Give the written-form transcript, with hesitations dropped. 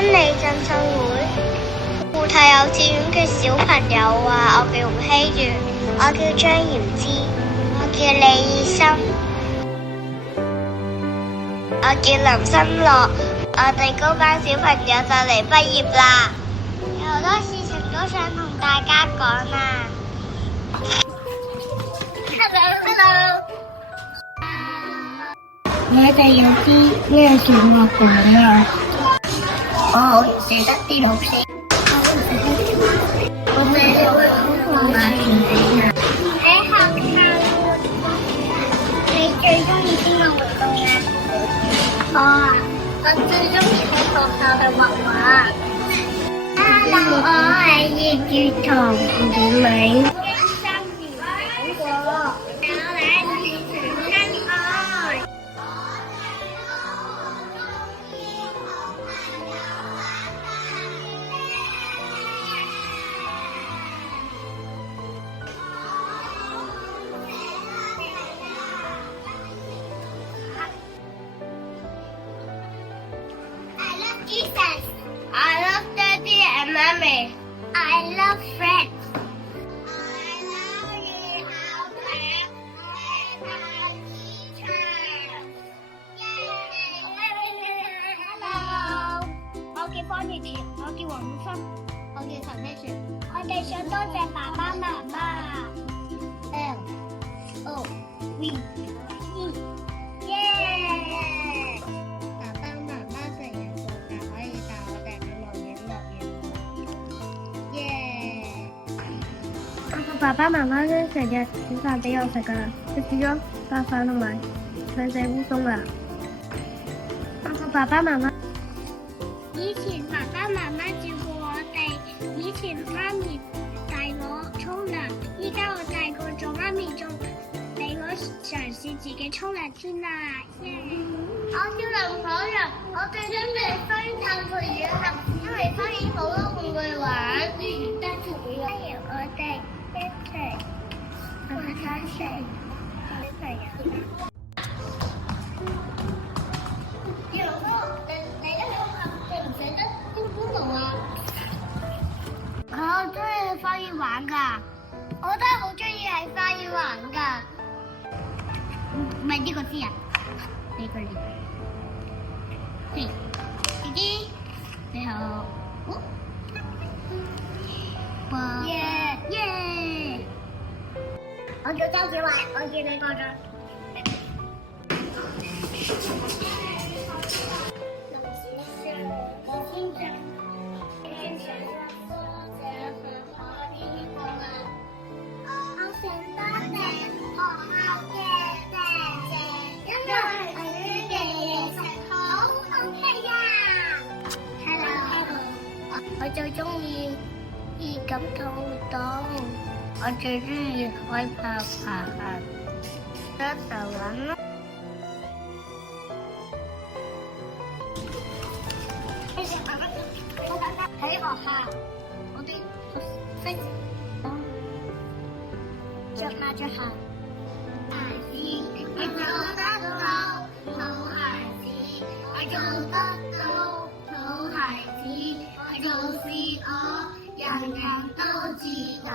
心理振興會。互睇幼稚園嘅小朋友話：我叫胡希月，我叫張妍之，我叫李以心，我叫林心樂。我哋嗰班小朋友就嚟畢業啦，有好多事情都想同大家講啊。Hello。我哋有啲咩說話講啊？我好捨得啲老師，我哋會好同埋團結啊！喺學校，你最中意邊個活動啊？我最中意喺學校去畫畫。Hello，我係葉月彤，點名？Jesus, I love Daddy and Mommy. I love friends. I love you, our parents and our teachers. Hello， 我叫方月琪，我叫黃玉芬，我叫陳希璇。我哋想多謝爸爸媽媽。L O V E， 耶！爸爸媽媽成日做就可以帶我哋去樂園耶！我爸爸媽媽咧成日煮飯俾我食噶，佢煮咗白飯同埋腸仔烏冬啊！我爸爸媽媽以前爸爸媽媽照顧我哋，以前媽咪帶我沖涼，依家我大個咗，媽咪仲俾我嘗試自己沖涼添啊！耶！我叫林可人，我最準備翻探佢語盒，因為花園好多玩具玩。不如我哋一齊玩下先，小朋友。楊哥，你喺學校捨唔捨得搬搬路啊？我中意去花園玩㗎，我都係好中意喺花園玩㗎。唔係呢個字啊，呢個字。嘿，弟弟，你好。哇！耶耶！我叫周小慧，我叫李國俊。我最中意感動活動，我最中意海爬行，一齊玩咯。喺學校，我哋識着馬着鞋，孩子你做得到，好孩子，你做得到，好孩子。就是我，人人都知道。